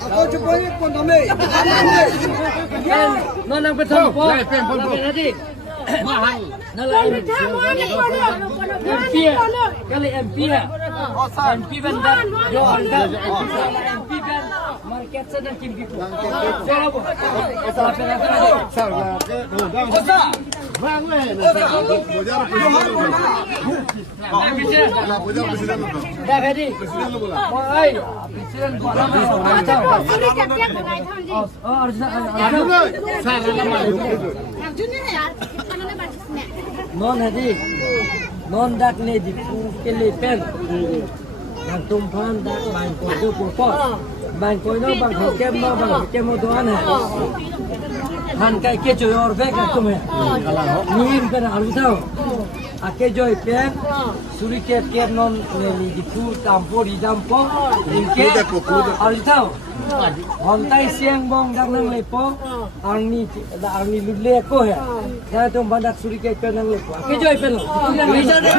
Ako cepoy pun kami. Non ang betul po. Nanti. Mahal. Nala MP. Kali MP ya. MP benda. Yo anda. MP ben market sedang kimpi po. Saya po. Sampai nanti. Bang le. Dah ready. Oi. Presiden bola macam. Oh, harus non hadi non dak ne di ke le pen yang tumpan dak bang ko do ko bang ko no bang ko kem mo doan hai han kai ke jo or be ka tum hai nim kan alu tau ake jo pen suri ke non ne di pu tampo di dampo inke alu tau Hontai siang bong dak nang lepo angni lule ko ya saya tu bandak suri ke nang lepo ke joy pen lo bisa deh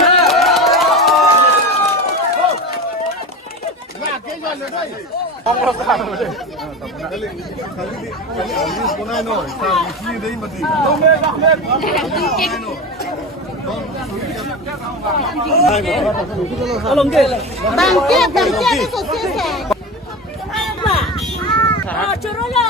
Bangkit itu sukses. Curolo,